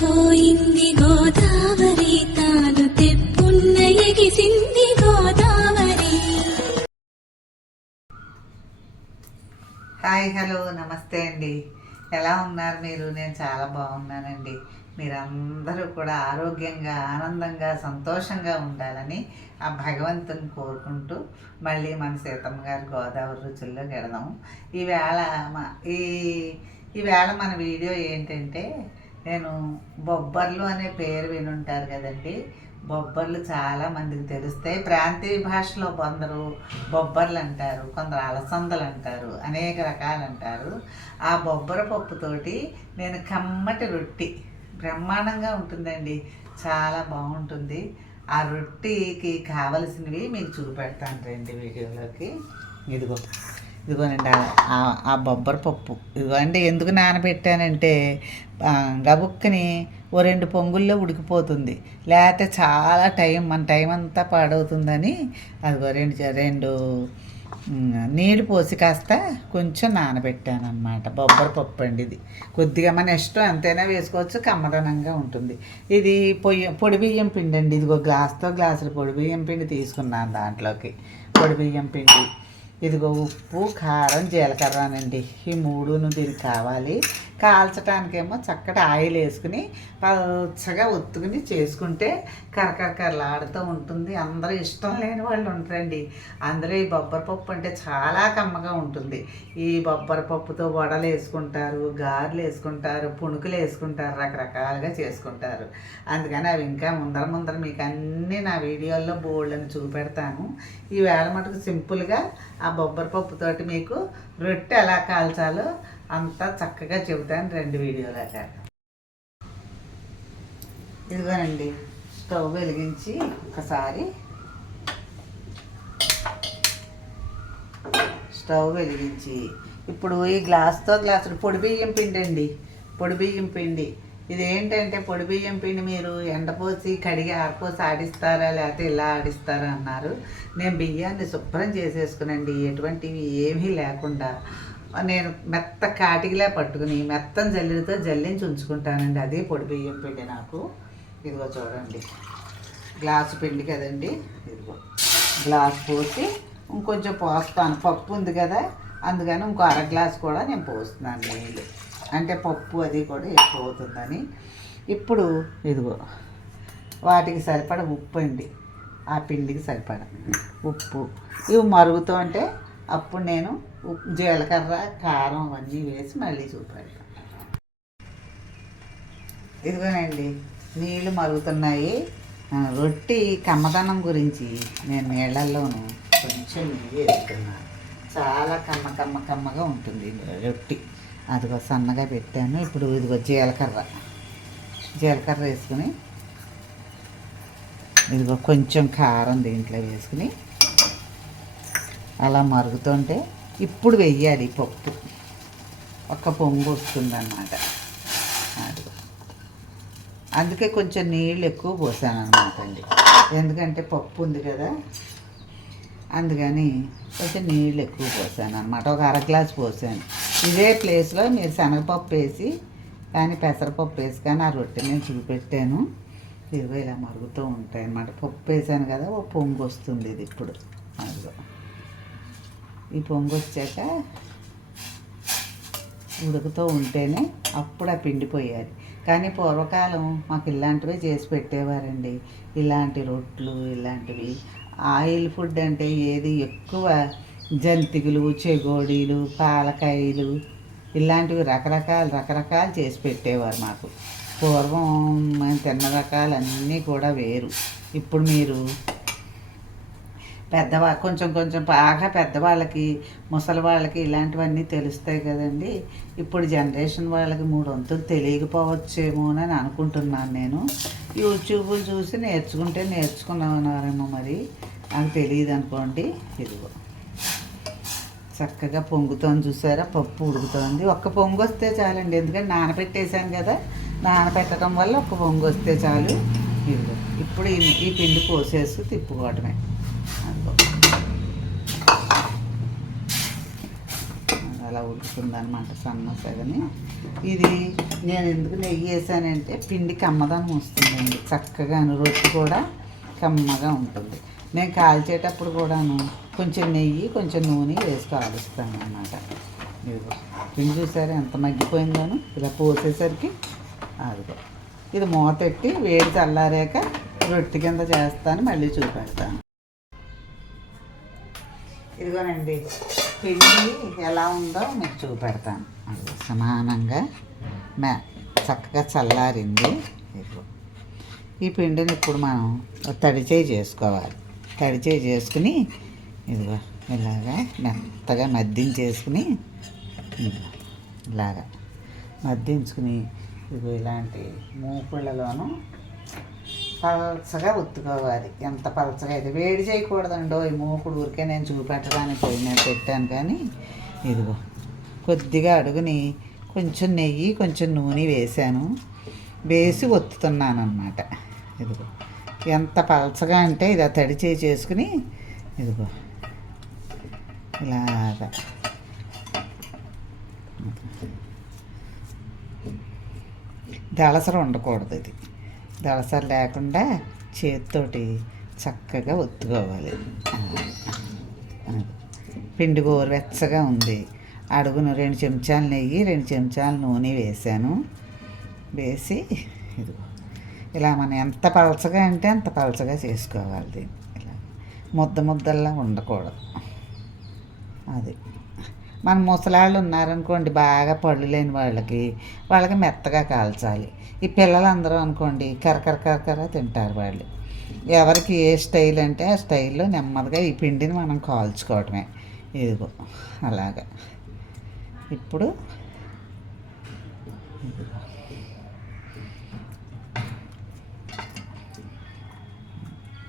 పొంగిపోయింది గోదావరి తాను తెప్పున్న ఎగిసింది గోదావరి హాయ్ హలో నమస్తే అండి. ఎలా ఉన్నారు మీరు? నేను చాలా బాగున్నానండి. మీరందరూ కూడా ఆరోగ్యంగా ఆనందంగా సంతోషంగా ఉండాలని ఆ భగవంతుని కోరుకుంటూ మళ్ళీ మన సీతమ్మ గారి గోదావరి రుచుల్లో గెడదాం. ఈవేళ ఈ ఈవేళ మన వీడియో ఏంటంటే నేను బొబ్బర్లు అనే పేరు వినుంటారు కదండి. బొబ్బర్లు చాలా మందికి తెలుస్తాయి ప్రాంతీయ భాషలో కొందరు బొబ్బర్లు అంటారు కొందరు అలసందలు అంటారు అనేక రకాలు అంటారు. ఆ బొబ్బర పప్పుతోటి నేను కమ్మటి రొట్టి బ్రహ్మాండంగా ఉంటుందండి. చాలా బాగుంటుంది. ఆ రొట్టికి కావలసినవి మీకు చూపెడతాను రండి వీడియోలోకి. ఇదిగో. ఇదిగోనండి ఆ- బొబ్బరి బొబ్బర పప్పు. ఇదిగో ఎందుకు నానబెట్టానంటే గబుక్కని ఓ రెండు పొంగుల్లో ఉడికిపోతుంది. లేకపోతే చాలా టైం మన టైం అంతా పాడవుతుందని అదిగో రెండు రెండు నీళ్ళు పోసి కాస్త కొంచెం నానబెట్టాను అనమాట బొబ్బర పప్పు అండి ఇది. కొద్దిగా మన ఇష్టం ఎంతైనా వేసుకోవచ్చు కమ్మదనంగా ఉంటుంది. ఇది పొయ్యి పొడి బియ్యం పిండి అండి ఇదిగో గ్లాస్తో గ్లాసులు పొడి బియ్యం పిండి తీసుకున్నాను దాంట్లోకి. పొడి బియ్యం పిండి. ఇదిగో ఉప్పు కారం జీలకర్రనండి ఈ మూడును దీనికి కావాలి. కాల్చడానికేమో చక్కటి ఆయిల్ వేసుకుని పచ్చగా ఒత్తుకుని చేసుకుంటే కరకరకరలాడుతూ ఉంటుంది. అందరూ ఇష్టం లేని వాళ్ళు ఉంటారండి. అందులో ఈ బొబ్బరి పప్పు అంటే చాలా కమ్మగా ఉంటుంది. ఈ బొబ్బర పప్పుతో వడలు వేసుకుంటారు గారెలు వేసుకుంటారు పుణుకులు వేసుకుంటారు రకరకాలుగా చేసుకుంటారు. అందుకని అవి ఇంకా ముందర ముందర మీకు అన్నీ నా వీడియోల్లో బోల్డ్ని చూపెడతాను. ఈ వేళ మటుకు సింపుల్గా ఆ బొబ్బరి పప్పుతోటి మీకు రొట్టె ఎలా కాల్చాలో అంతా చక్కగా చెబుతాను రెండు వీడియోలాగా ఇదిగోనండి స్టవ్ వెలిగించి ఒకసారి స్టవ్ వెలిగించి. ఇప్పుడు ఈ గ్లాస్తో గ్లాసులు పొడి బియ్యం పిండి అండి పొడి బియ్యం పిండి. ఇది ఏంటంటే పొడి బియ్యం పిండి మీరు ఎండపోసి కడిగి ఆరిపోసి ఆడిస్తారా లేకపోతే ఇలా ఆడిస్తారా అన్నారు. నేను బియ్యాన్ని శుభ్రం చేసేసుకునండి ఎటువంటివి ఏమీ లేకుండా. నేను మెత్త కాటికిలా పట్టుకుని మెత్తం జల్లితో జల్లించి ఉంచుకుంటానండి అదే పొడి బియ్యం పిండి నాకు. ఇదిగో చూడండి. గ్లాసు పిండి కదండి. ఇదిగో. గ్లాస్ పోసి ఇంకొంచెం పోస్తాను. పప్పు ఉంది కదా అందుకని ఇంకో అర గ్లాస్ కూడా నేను పోస్తున్నాను నీళ్ళు. అంటే పప్పు అది కూడా ఎక్కువ అవుతుందని. ఇప్పుడు ఇదిగో వాటికి సరిపడ ఉప్పు అండి. ఆ పిండికి సరిపడ ఉప్పు. ఇవి మరుగుతూ అంటే అప్పుడు నేను ఉప్పు జీలకర్ర కారం అవన్నీ వేసి మళ్ళీ చూపాను ఇదిగోనండి నీళ్ళు మరుగుతున్నాయి. రొట్టి కమ్మదనం గురించి నేను నీళ్ళల్లోనూ కొంచెం నెయ్యి వేస్తున్నాను చాలా కమ్మ కమ్మ కమ్మగా ఉంటుంది రొట్టి. అదిగో సన్నగా పెట్టాను. ఇప్పుడు ఇదిగో జీలకర్ర. జీలకర్ర వేసుకుని ఇదిగో కొంచెం కారం దీంట్లో వేసుకుని అలా మరుగుతుంటే ఇప్పుడు వెయ్యాలి పప్పు. ఒక పొంగు వస్తుందన్నమాట. అదిగో అందుకే కొంచెం నీళ్ళు ఎక్కువ పోసాను అనమాట అండి. ఎందుకంటే పప్పు ఉంది కదా. అందుకని కొంచెం నీళ్ళు ఎక్కువ పోసాను అనమాట ఒక అర గ్లాస్ పోసాను. ఇదే ప్లేస్లో మీరు శనగపప్పు వేసి కానీ పెసరపప్పు వేసి కానీ ఆ రొట్టె నేను చూపెట్టాను. ఇదిగో ఇలా మరుగుతూ ఉంటాయి అన్నమాట పప్పు వేసాను కదా ఓ పొంగు వస్తుంది ఇది ఇప్పుడు. అదిగో. ఈ పొంగు వచ్చాక ఉడుకుతూ ఉంటేనే అప్పుడు ఆ పిండి పోయాలి. కానీ పూర్వకాలం మాకు ఇలాంటివే చేసి పెట్టేవారండి. ఇలాంటి రొట్లు ఇలాంటివి. ఆయిల్ ఫుడ్ అంటే ఏది ఎక్కువ జంతికలు చెగోడీలు పాలకాయలు ఇలాంటివి రకరకాలు రకరకాలు చేసి పెట్టేవారు మాకు. పూర్వం మేము తిన్న రకాలన్నీ కూడా వేరు. ఇప్పుడు మీరు పెద్దవా కొంచెం కొంచెం బాగా పెద్దవాళ్ళకి ముసలి వాళ్ళకి ఇలాంటివన్నీ తెలుస్తాయి కదండి. ఇప్పుడు జనరేషన్ వాళ్ళకి మూడు వంతులు తెలియకపోవచ్చేమో అని అనుకుంటున్నాను నేను. యూట్యూబ్లు చూసి నేర్చుకుంటే నేర్చుకున్నామన్నారేమో మరి. నాకు తెలియదు అనుకోండి. ఇదిగో. చక్కగా పొంగుతోంది చూసారా? పప్పు ఉడుకుతోంది. ఒక్క పొంగు వస్తే చాలండి. ఎందుకంటే నానబెట్టేశాను కదా. నానబెట్టడం వల్ల ఒక్క పొంగు వస్తే చాలు. ఇదిగో. ఇప్పుడు ఈ పిండి పోసేసి తిప్పుకోవడమే అలా ఉడుకుతుందనమాట అనమాట ఇది నేను ఎందుకు నెయ్యి వేసానంటే పిండి కమ్మదనం వస్తుందండి. చక్కగా రొట్టె కూడా కమ్మగా ఉంటుంది. నేను కాల్చేటప్పుడు కూడాను కొంచెం నెయ్యి కొంచెం నూనె వేసి కాలుస్తాను అనమాట ఇదిగో పిండి చూసారు ఎంత మగ్గిపోయిందోను? ఇలా పోసేసరికి అదిగో ఇది మూతెట్టి వేడి చల్లారాక రొట్టె కింద చేస్తాను మళ్ళీ చూపెడతాను. ఇదిగోనండి పిండి ఎలా ఉందో మీకు చూపెడతాను. అది సమానంగా మే చక్కగా చల్లారింది. ఇదిగో. ఈ పిండిని ఇప్పుడు మనం తడి చేయి చేసుకోవాలి. తడి చేయి చేసుకుని ఇదిగో ఇలాగా మెత్తగా మద్దించేసుకుని ఇలాగా మద్దించుకుని ఇదిగో ఇలాంటి మూపుళ్ళలోనూ పలచగా ఉత్తుకోవాలి. ఎంత పలచగా అయితే వేడి చేయకూడదండో ఈ మూకుడు ఊరికే నేను చూపెట్టడానికి నేను పెట్టాను కానీ ఇదిగో కొద్దిగా అడుగుని కొంచెం నెయ్యి కొంచెం నూనె వేసాను వేసి ఒత్తుతున్నాను అనమాట ఇదిగో ఎంత పలచగా అంటే ఇది తడి చేయి చేసుకుని ఇదిగో ఇలాగా. దళసర ఉండకూడదు ఇది. దళసర లేకుండా చేతితోటి చక్కగా ఒత్తుకోవాలి. పిండి గోరువెచ్చగా ఉంది. అడుగును రెండు చెంచాలు నెయ్యి రెండు చెంచాలు నూనె వేసాను వేసి ఇదిగో ఇలా మనం ఎంత పలచగా అంటే అంత పలచగా చేసుకోవాలి దీన్ని. ఇలా ముద్ద ముద్దల్లా ఉండకూడదు. అది. మన ముసలాళ్ళు ఉన్నారనుకోండి బాగా పళ్ళు లేని వాళ్ళకి వాళ్ళకి మెత్తగా కాల్చాలి. ఈ పిల్లలందరూ అనుకోండి కరకర కరకర తింటారు వాళ్ళు. ఎవరికి ఏ స్టైల్ అంటే ఆ స్టైల్లో నెమ్మదిగా ఈ పిండిని మనం కాల్చుకోవటమే. ఇదిగో అలాగా. ఇప్పుడు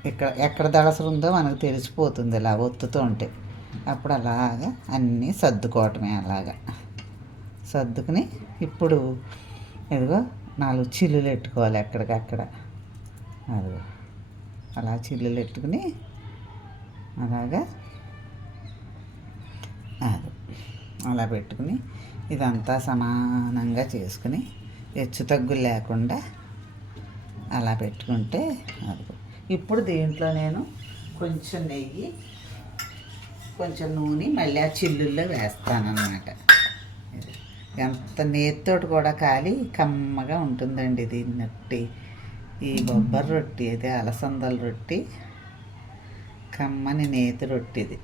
ఇక్కడ ఎక్కడ దళసరు ఉందో మనకు తెలిసిపోతుంది ఇలా ఒత్తుతూ ఉంటే. అప్పుడు అలాగా అన్నీ సర్దుకోవటమే అలాగా. సర్దుకుని ఇప్పుడు ఇదిగో నాలుగు చిల్లులు పెట్టుకోవాలి ఎక్కడికక్కడ. అదిగో అలా చిల్లులు పెట్టుకుని అలాగా అది అలా పెట్టుకుని ఇదంతా సమానంగా చేసుకుని హెచ్చు తగ్గులు లేకుండా అలా పెట్టుకుంటే అది ఇప్పుడు దీంట్లో నేను కొంచెం నెయ్యి కొంచెం నూనె మళ్ళీ ఆ చిల్లుల్లో వేస్తానన్నమాట. ఎంత నేతితోటి కూడా కాలి కమ్మగా ఉంటుందండి దీన్ని రొట్టి ఈ బొబ్బరి రొట్టి అది అలసందల రొట్టి కమ్మని నేతి రొట్టి ఇది.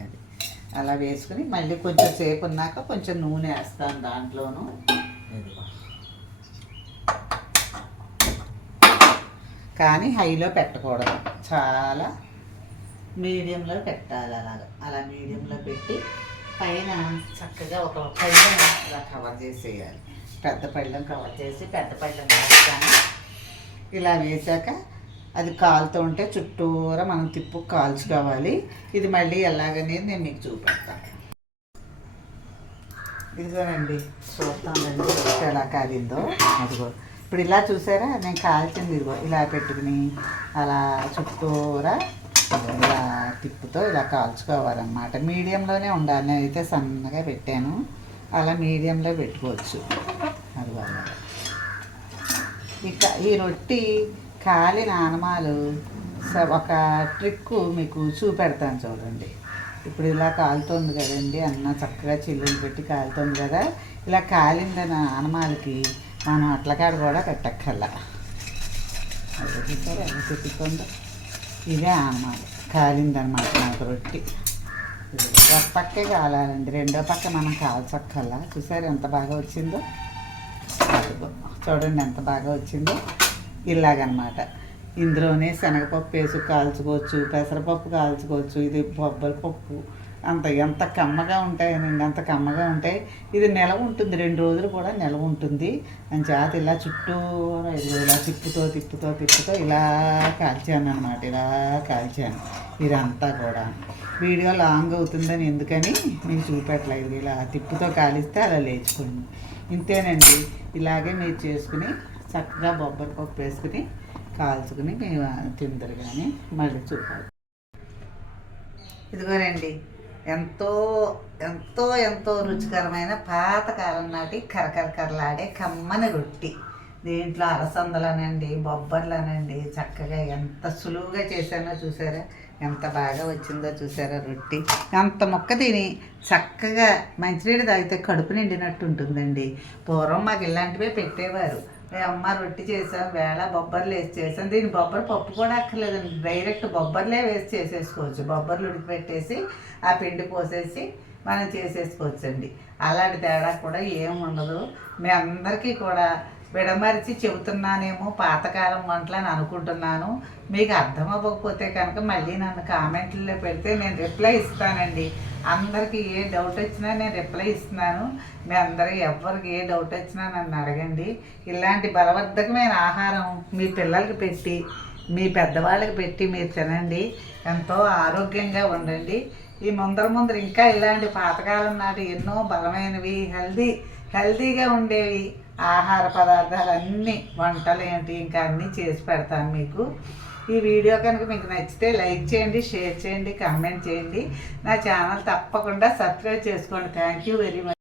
అది అలా వేసుకుని మళ్ళీ కొంచెం సేపు ఉన్నాక కొంచెం నూనె వేస్తాను దాంట్లోనూ. కానీ హైలో పెట్టకూడదు. చాలా మీడియంలో పెట్టాలి అలాగ. అలా మీడియంలో పెట్టి పైన చక్కగా ఒక పళ్ళెం ఇలా కవర్ చేసేయాలి. పెద్ద పళ్ళెం కవర్ చేసి పెద్ద పళ్ళెం వేస్తాను. ఇలా వేసాక అది కాలుతూ ఉంటే చుట్టూరా మనం తిప్పు కాల్చుకోవాలి. ఇది మళ్ళీ ఎలాగనేది నేను మీకు చూపెడతాను. ఇదిగోనండి చూస్తానండి ఎలా కాలిందో. అదిగో. ఇప్పుడు ఇలా చూసారా? నేను కాల్చింది ఇదిగో ఇలా పెట్టుకుని అలా చుట్టూరా ఇలా తిప్పుతో ఇలా కాల్చుకోవాలన్నమాట. మీడియంలోనే ఉండాలి. నేనైతే సన్నగా పెట్టాను. అలా మీడియంలో పెట్టుకోవచ్చు. అది ఇక ఈ రొట్టి కాలిన ఆనమాలు స- ఒక ట్రిక్ మీకు చూపెడతాను చూడండి. ఇప్పుడు ఇలా కాలుతోంది కదండి. అన్న చక్కగా చిల్లులు పెట్టి కాలుతోంది కదా. ఇలా కాలిందన ఆనమాలకి మనం అట్లకాడ కూడా పెట్టక్కర్లా. అది చూసారా ఎలా తిప్పుతుందో ఇదే ఆనమాలు కాలిందనమాట నాకు రొట్టి. ఒక పక్కే కాలాలండి. రెండో పక్క మనం కాల్చక్కర్ల. చూసారు ఎంత బాగా వచ్చిందో? చూడండి ఎంత బాగా వచ్చిందో. ఇలాగనమాట. ఇందులోనే శనగపప్పు వేసి కాల్చుకోవచ్చు పెసరపప్పు కాల్చుకోవచ్చు ఇది బొబ్బల పప్పు అంత ఎంత కమ్మగా ఉంటాయనండి అంత కమ్మగా ఉంటాయి. ఇది నెల ఉంటుంది రెండు రోజులు కూడా నెల ఉంటుంది. అని చేత ఇలా చుట్టూ ఇలా తిప్పుతో తిప్పుతో తిప్పుతో ఇలా కాల్చాను అనమాట ఇలా కాల్చాను. ఇదంతా కూడా. వీడియో లాంగ్ అవుతుందని ఎందుకని నేను చూపెట్టలేదు. ఇలా తిప్పుతో కాలిస్తే అలా లేచుకుని ఇంతేనండి. ఇలాగే మీరు చేసుకుని చక్కగా బొబ్బరి పప్పు వేసుకుని కాల్చుకుని మేము తిందరు కానీ మళ్ళీ చూపాలి. ఇదిగోనండి. ఎంతో ఎంతో ఎంతో రుచికరమైన పాతకాలం నాటి కరకరకరలాడే కమ్మని రొట్టి. దీంట్లో అలసందలనండి బొబ్బర్లనండి చక్కగా ఎంత సులువుగా చేశానో చూసారా? ఎంత బాగా వచ్చిందో చూసారా రొట్టి? అంత మొక్క తిని చక్కగా మంచినీళ్ళు తాగితే కడుపు నిండినట్టు ఉంటుందండి పూర్వం మాకు ఇలాంటివే పెట్టేవారు. అమ్మ రొట్టి చేసాం వేళ బొబ్బర్లు వేసి చేసాం దీని బొబ్బరి పప్పు కూడా అక్కర్లేదండి. డైరెక్ట్ బొబ్బర్లే వేసి చేసేసుకోవచ్చు. బొబ్బర్లు ఉడికిపెట్టేసి ఆ పిండి పోసేసి మనం చేసేసుకోవచ్చండి. అలాంటి తేడా కూడా ఏం ఉండదు. మీ అందరికీ కూడా విడమరిచి చెబుతున్నానేమో పాతకాలం వంటలు అని అనుకుంటున్నాను. మీకు అర్థం అవ్వకపోతే కనుక మళ్ళీ నన్ను కామెంట్లో పెడితే నేను రిప్లై ఇస్తానండి. అందరికీ ఏ డౌట్ వచ్చినా నేను రిప్లై ఇస్తున్నాను. మీ అందరూ ఎవరికి ఏ డౌట్ వచ్చినా నన్ను అడగండి. ఇలాంటి బలవర్ధకమైన ఆహారం మీ పిల్లలకి పెట్టి మీ పెద్దవాళ్ళకి పెట్టి మీరు తినండి. ఎంతో ఆరోగ్యంగా ఉండండి. ఈ ముందర ముందర ఇంకా ఇలాంటి పాతకాలం నాటి ఎన్నో బలమైనవి హెల్దీ హెల్దీగా ఉండేవి. ఆహార పదార్థాలు అన్నీ వంటలు ఏంటి ఇంకా అన్నీ చేసి పెడతాను మీకు. ఈ వీడియో కనుక మీకు నచ్చితే లైక్ చేయండి షేర్ చేయండి కామెంట్ చేయండి. నా ఛానల్ తప్పకుండా సబ్స్క్రైబ్ చేసుకోండి. Thank you very much